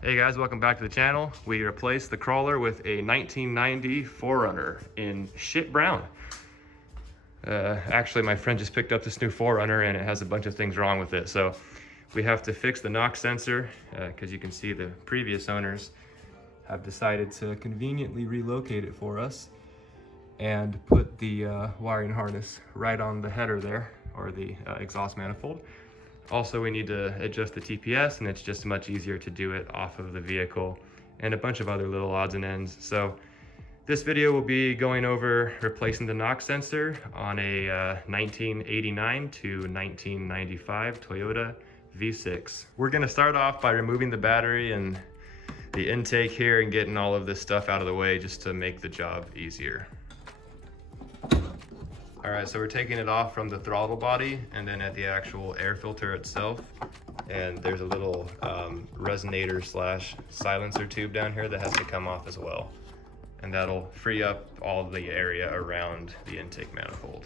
Hey guys, welcome back to the channel. We replaced the crawler with a 1990 4Runner in shit brown. Actually, my friend just picked up this new 4Runner and it has a bunch of things wrong with it. So we have to fix the knock sensor because you can see the previous owners have decided to conveniently relocate it for us and put the wiring harness right on the header there, or the exhaust manifold. Also, we need to adjust the TPS, and it's just much easier to do it off of the vehicle, and a bunch of other little odds and ends. So this video will be going over replacing the knock sensor on a 1989 to 1995 Toyota V6. We're gonna start off by removing the battery and the intake here and getting all of this stuff out of the way just to make the job easier. All right, so we're taking it off from the throttle body and then at the actual air filter itself. And there's a little resonator slash silencer tube down here that has to come off as well. And that'll free up all the area around the intake manifold.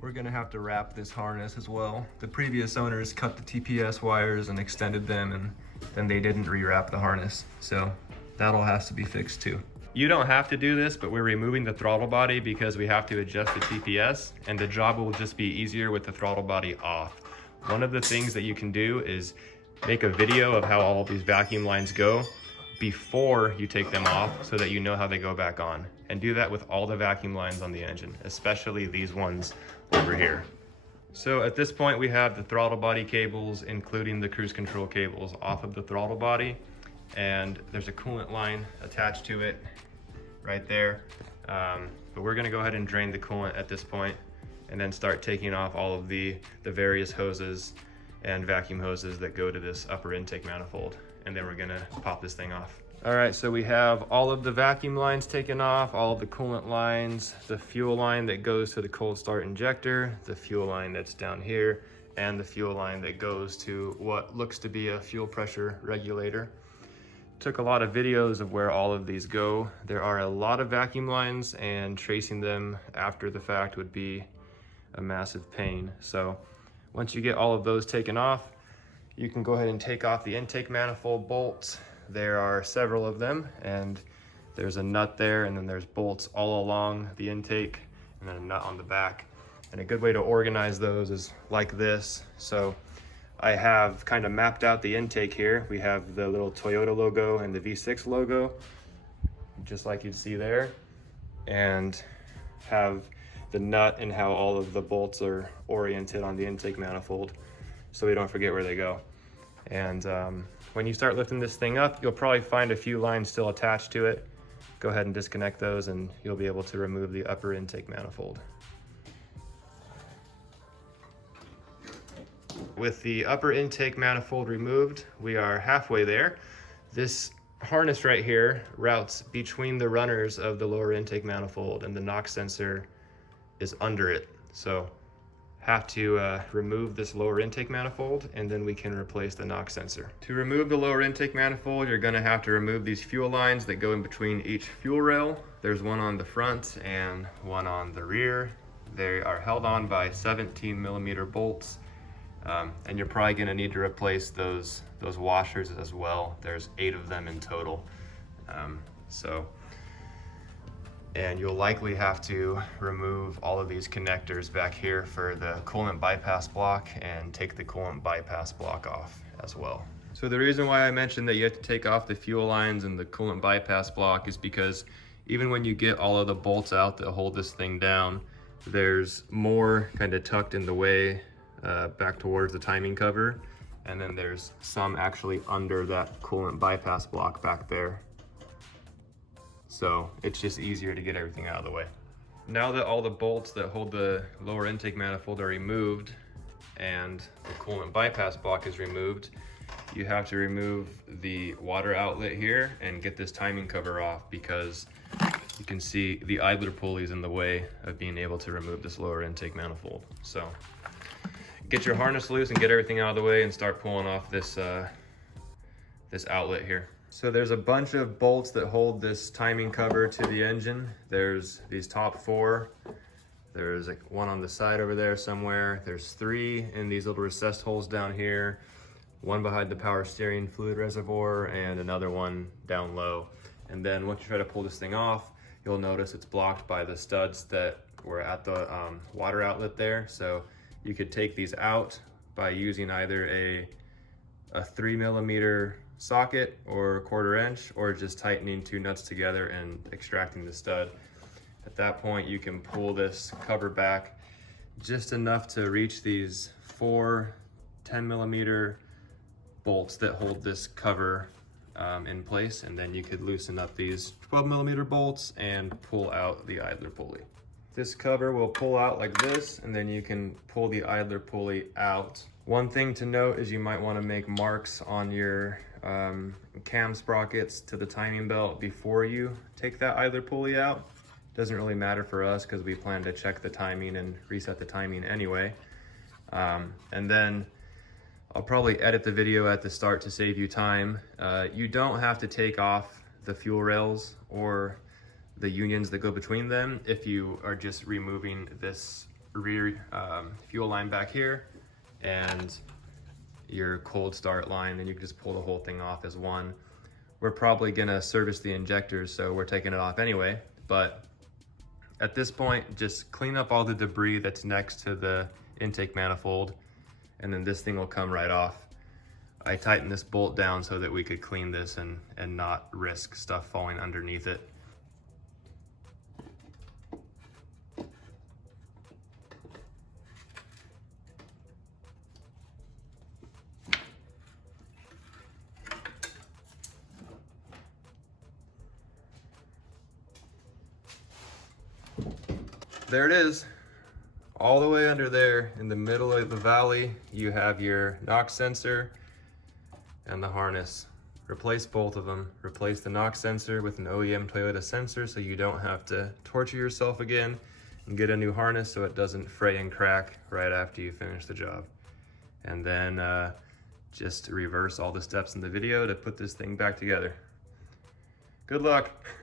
We're gonna have to wrap this harness as well. The previous owners cut the TPS wires and extended them, and then they didn't rewrap the harness. So that'll has to be fixed too. You don't have to do this, but we're removing the throttle body because we have to adjust the TPS, and the job will just be easier with the throttle body off. One of the things that you can do is make a video of how all of these vacuum lines go before you take them off so that you know how they go back on. And do that with all the vacuum lines on the engine, especially these ones over here. So at this point we have the throttle body cables, including the cruise control cables, off of the throttle body. And there's a coolant line attached to it right there. But we're gonna go ahead and drain the coolant at this point and then start taking off all of the various hoses and vacuum hoses that go to this upper intake manifold. And then we're gonna pop this thing off. All right, so we have all of the vacuum lines taken off, all of the coolant lines, the fuel line that goes to the cold start injector, the fuel line that's down here, and the fuel line that goes to what looks to be a fuel pressure regulator. Took a lot of videos of where all of these go. There are a lot of vacuum lines, and tracing them after the fact would be a massive pain. So once you get all of those taken off, you can go ahead and take off the intake manifold bolts. There are several of them, and there's a nut there, and then there's bolts all along the intake, and then a nut on the back. And a good way to organize those is like this. So I have kind of mapped out the intake here. We have the little Toyota logo and the V6 logo, just like you'd see there, and have the nut and how all of the bolts are oriented on the intake manifold so we don't forget where they go. And when you start lifting this thing up, you'll probably find a few lines still attached to it. Go ahead and disconnect those and you'll be able to remove the upper intake manifold. With the upper intake manifold removed, we are halfway there. This harness right here routes between the runners of the lower intake manifold, and the knock sensor is under it. So have to remove this lower intake manifold, and then we can replace the knock sensor. To remove the lower intake manifold, you're gonna have to remove these fuel lines that go in between each fuel rail. There's one on the front and one on the rear. They are held on by 17mm bolts. And you're probably gonna need to replace those washers as well. There's 8 of them in total. And you'll likely have to remove all of these connectors back here for the coolant bypass block, and take the coolant bypass block off as well. So the reason why I mentioned that you have to take off the fuel lines and the coolant bypass block is because even when you get all of the bolts out that hold this thing down, there's more kind of tucked in the way back towards the timing cover, and then there's some actually under that coolant bypass block back there. So it's just easier to get everything out of the way. Now that all the bolts that hold the lower intake manifold are removed and the coolant bypass block is removed, you have to remove the water outlet here and get this timing cover off, because you can see the idler pulley is in the way of being able to remove this lower intake manifold. So get your harness loose and get everything out of the way and start pulling off this outlet here. So there's a bunch of bolts that hold this timing cover to the engine. There's these top 4. There's like one on the side over there somewhere. There's 3 in these little recessed holes down here. one behind the power steering fluid reservoir and another one down low. And then once you try to pull this thing off, you'll notice it's blocked by the studs that were at the water outlet there. So you could take these out by using either a 3mm socket or 1/4 inch, or just tightening 2 nuts together and extracting the stud. At that point, you can pull this cover back just enough to reach these 4 10mm bolts that hold this cover in place, and then you could loosen up these 12mm bolts and pull out the idler pulley. This cover will pull out like this, and then you can pull the idler pulley out. One thing to note is you might want to make marks on your cam sprockets to the timing belt before you take that idler pulley out. Doesn't really matter for us because we plan to check the timing and reset the timing anyway. And then I'll probably edit the video at the start to save you time. You don't have to take off the fuel rails or the unions that go between them if you are just removing this rear fuel line back here and your cold start line, then you can just pull the whole thing off as one. We're probably gonna service the injectors, so we're taking it off anyway, but at this point, just clean up all the debris that's next to the intake manifold, and then this thing will come right off. I tightened this bolt down so that we could clean this and not risk stuff falling underneath it. There it is. All the way under there in the middle of the valley, you have your knock sensor and the harness. Replace both of them. Replace the knock sensor with an OEM Toyota sensor so you don't have to torture yourself again, and get a new harness so it doesn't fray and crack right after you finish the job. And then just reverse all the steps in the video to put this thing back together. Good luck.